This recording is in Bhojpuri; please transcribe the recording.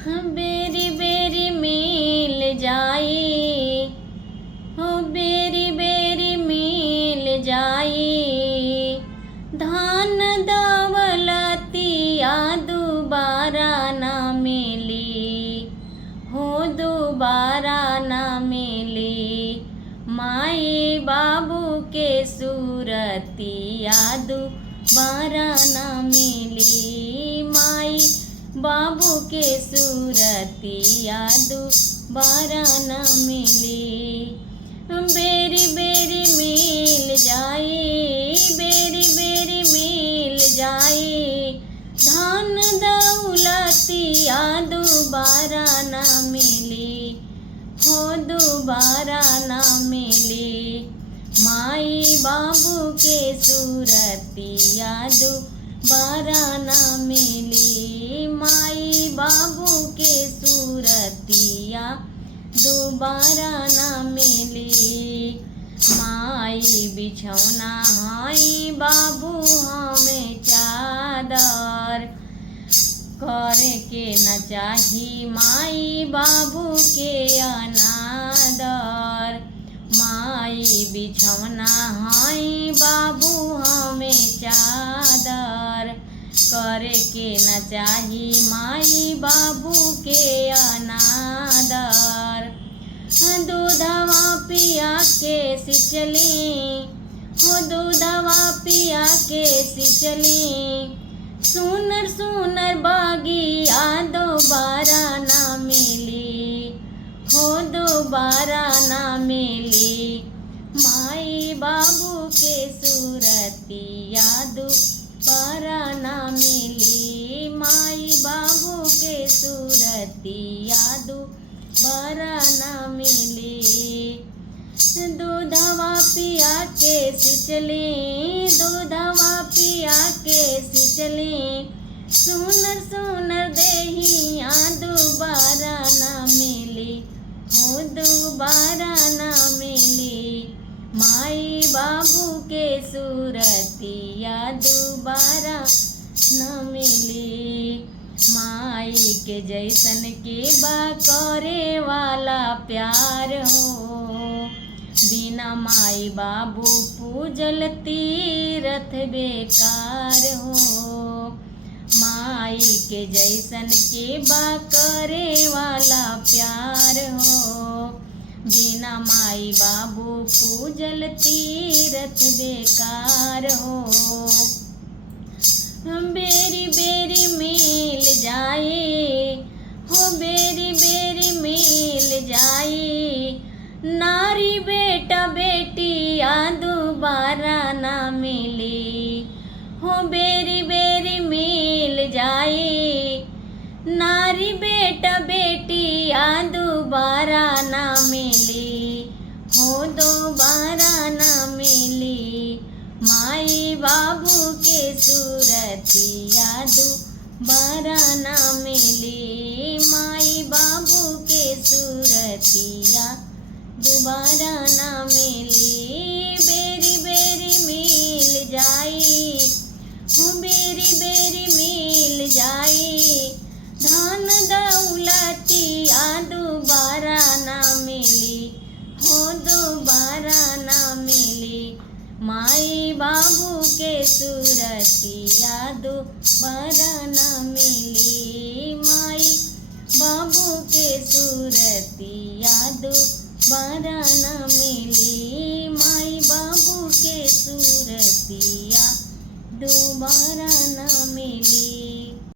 बेरी बेरी मिल जाई, हो बेरी बेरी मिल जाई। धान दौलतिया दोबारा ना मिली, हो दोबारा ना मिली। माई बाबू के सूरतिया दोबारा ना मिली। माई बाबू के सूरतिया दोबारा न मिली। बेरी बेरी मिल जाई, बेरी बेरी मिल जाई। धन दौलतिया दोबारा न मिली, हो दोबारा न मिली। माई बाबू के सूरतिया दोबारा न मिली। माई बाबू के सूरतिया दोबारा न मिली। माई बिछौना हाई बाबू हमें चादर, करे के न चाही माई बाबू के अनादर। माई बिछौना हाई बाबू हमें चादर, करे के न चाही माई बाबू के अनादर। दूधवा पिया के सिंचली, हो दूधवा पिया के सिंचली। सुनर सुनर बगिया दोबारा ना मिली, हो दोबारा ना मिली। माई बाबू के सूरतिया दोबारा ना मिली। माई बाबू के सूरतिया दोबारा ना मिली। दूधवा पिया के सिंचली, दूधवा पिया के सिंचली। सुनर सुनर देहिया दोबारा ना मिली, हो दोबारा ना मिली। माई बाबू के सूरतिया दोबारा न मिली। माई के जैसन के बा करे वाला प्यार हो, बिना माई बाबू पूजल तीरथ बेकार हो। माई के जैसन के बा करे वाला प्यार हो, बिना माई बाबू पूजल तीरथ बेकार हो। बेरी बेरी मिल जाई, हो बेरी बेरी मिल जाई। नारी बेटा बेटिया दोबारा ना मिली, हो बेरी बेरी मिल जाई। नारी बेटा बेटिया दोबारा ना मिली, हो दोबारा ना मिली। माई बाबू के सूरतिया दोबारा ना मिली। माई बाबू के सूरतिया दोबारा ना मिली। बेरी बेरी मिल जाई, हो बेरी बेरी मिल जाई। धन दौलतिया दोबारा ना मिली, हो दोबारा ना मिली। माई बाबू के सूरतिया दोबारा ना मिली। माई बाबू के सूरतिया दोबारा ना मिली। माई बाबू के सूरतिया दोबारा ना मिली।